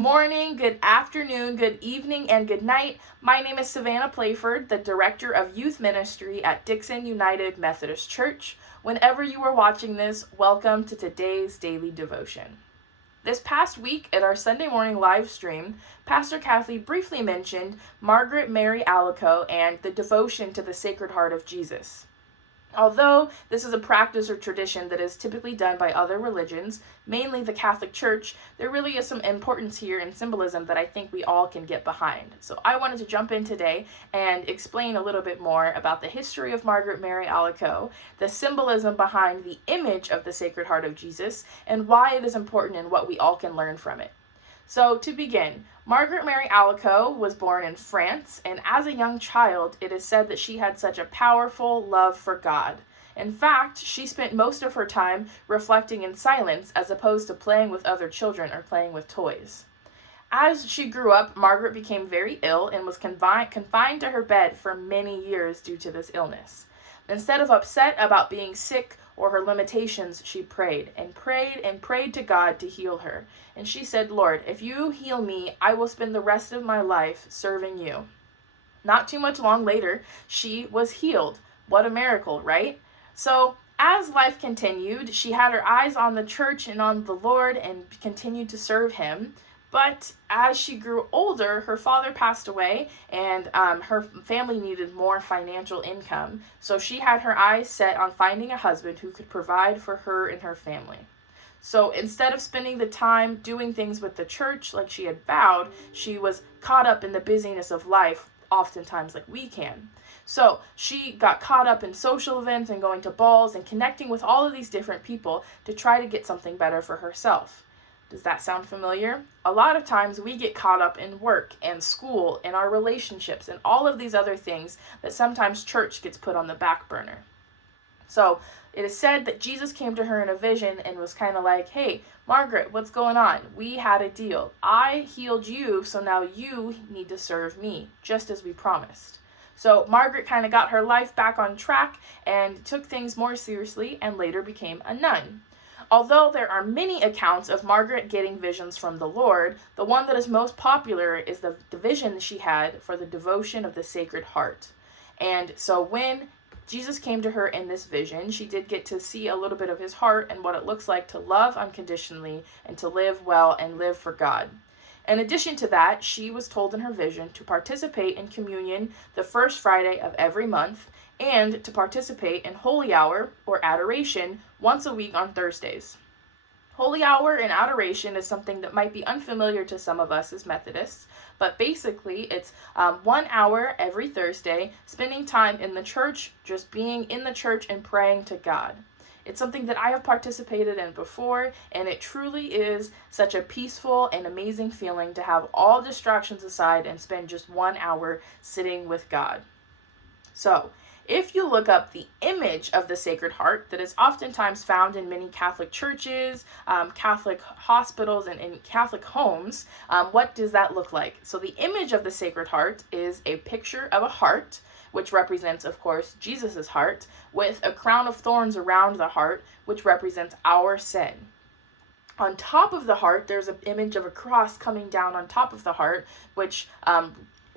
Morning, good afternoon, good evening, and good night. My name is Savannah Playford, the Director of Youth Ministry at Dixon United Methodist Church. Whenever you are watching this, welcome to today's daily devotion. This past week at our Sunday morning live stream, Pastor Kathy briefly mentioned Margaret Mary Alacoque and the devotion to the Sacred Heart of Jesus. Although this is a practice or tradition that is typically done by other religions, mainly the Catholic Church, there really is some importance here and symbolism that I think we all can get behind. So I wanted to jump in today and explain a little bit more about the history of Margaret Mary Alacoque, the symbolism behind the image of the Sacred Heart of Jesus, and why it is important and what we all can learn from it. So to begin, Margaret Mary Alacoque was born in France, and as a young child, it is said that she had such a powerful love for God. In fact, she spent most of her time reflecting in silence as opposed to playing with other children or playing with toys. As she grew up, Margaret became very ill and was confined to her bed for many years due to this illness. Instead of upset about being sick or her limitations, she prayed and prayed and prayed to God to heal her. And she said, "Lord, if you heal me, I will spend the rest of my life serving you." Not too much long later, she was healed. What a miracle, right? So as life continued, she had her eyes on the church and on the Lord and continued to serve him. But as she grew older, her father passed away and her family needed more financial income. So she had her eyes set on finding a husband who could provide for her and her family. So instead of spending the time doing things with the church like she had vowed, she was caught up in the busyness of life, oftentimes like we can. So she got caught up in social events and going to balls and connecting with all of these different people to try to get something better for herself. Does that sound familiar? A lot of times we get caught up in work and school and our relationships and all of these other things that sometimes church gets put on the back burner. So it is said that Jesus came to her in a vision and was kind of like, "Hey, Margaret, what's going on? We had a deal. I healed you, so now you need to serve me, just as we promised." So Margaret kind of got her life back on track and took things more seriously and later became a nun. Although there are many accounts of Margaret getting visions from the Lord, the one that is most popular is the vision she had for the devotion of the Sacred Heart. And so when Jesus came to her in this vision, she did get to see a little bit of his heart and what it looks like to love unconditionally and to live well and live for God. In addition to that, she was told in her vision to participate in communion the first Friday of every month and to participate in Holy Hour or Adoration once a week on Thursdays. Holy Hour and Adoration is something that might be unfamiliar to some of us as Methodists, but basically it's 1 hour every Thursday, spending time in the church, just being in the church and praying to God. It's something that I have participated in before, and it truly is such a peaceful and amazing feeling to have all distractions aside and spend just 1 hour sitting with God. So, if you look up the image of the Sacred Heart that is oftentimes found in many Catholic churches, Catholic hospitals, and in Catholic homes, what does that look like? So the image of the Sacred Heart is a picture of a heart, which represents, of course, Jesus's heart, with a crown of thorns around the heart, which represents our sin. On top of the heart, there's an image of a cross coming down on top of the heart, which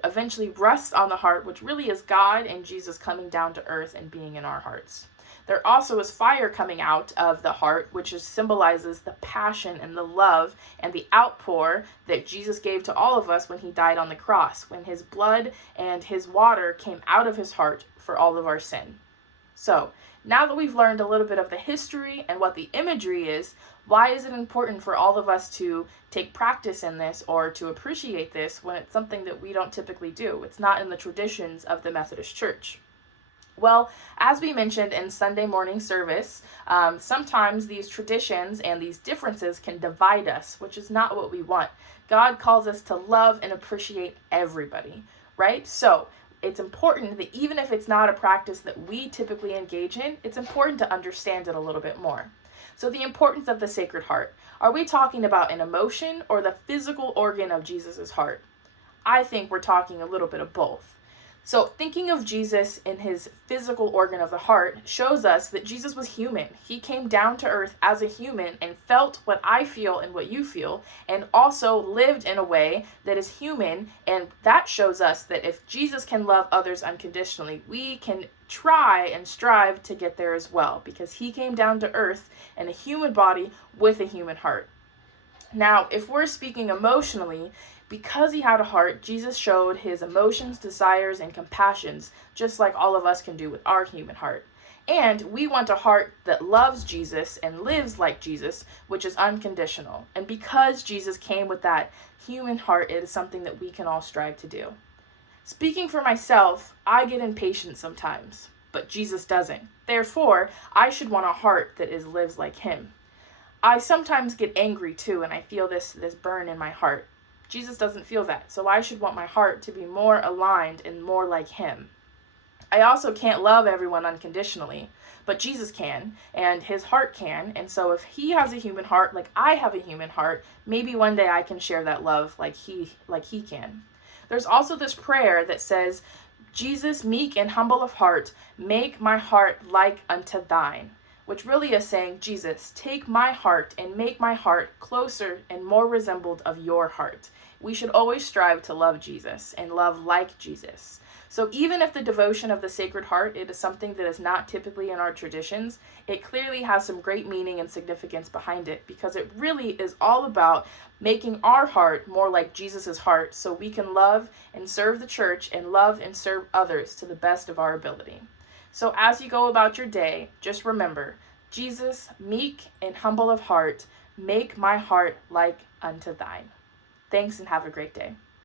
eventually rests on the heart, which really is God and Jesus coming down to earth and being in our hearts. There also is fire coming out of the heart, which symbolizes the passion and the love and the outpour that Jesus gave to all of us when he died on the cross, when his blood and his water came out of his heart for all of our sin. So, now that we've learned a little bit of the history and what the imagery is, why is it important for all of us to take practice in this or to appreciate this when it's something that we don't typically do? It's not in the traditions of the Methodist Church. Well, as we mentioned in Sunday morning service, sometimes these traditions and these differences can divide us, which is not what we want. God calls us to love and appreciate everybody, right? So it's important that even if it's not a practice that we typically engage in, it's important to understand it a little bit more. So the importance of the Sacred Heart. Are we talking about an emotion or the physical organ of Jesus's heart? I think we're talking a little bit of both. So thinking of Jesus in his physical organ of the heart shows us that Jesus was human. He came down to earth as a human and felt what I feel and what you feel, and also lived in a way that is human. And that shows us that if Jesus can love others unconditionally, we can try and strive to get there as well, because he came down to earth in a human body with a human heart. Now, if we're speaking emotionally, because he had a heart, Jesus showed his emotions, desires, and compassions, just like all of us can do with our human heart. And we want a heart that loves Jesus and lives like Jesus, which is unconditional. And because Jesus came with that human heart, it is something that we can all strive to do. Speaking for myself, I get impatient sometimes, but Jesus doesn't. Therefore, I should want a heart that lives like him. I sometimes get angry too, and I feel this burn in my heart. Jesus doesn't feel that, so I should want my heart to be more aligned and more like him. I also can't love everyone unconditionally, but Jesus can, and his heart can, and so if he has a human heart like I have a human heart, maybe one day I can share that love like he can. There's also this prayer that says, Jesus, meek and humble of heart, make my heart like unto thine, which really is saying, Jesus, take my heart and make my heart closer and more resembled of your heart. We should always strive to love Jesus and love like Jesus. So even if the devotion of the Sacred Heart, it is something that is not typically in our traditions, it clearly has some great meaning and significance behind it, because it really is all about making our heart more like Jesus's heart, so we can love and serve the church and love and serve others to the best of our ability. So as you go about your day, just remember, Jesus, meek and humble of heart, make my heart like unto thine. Thanks and have a great day.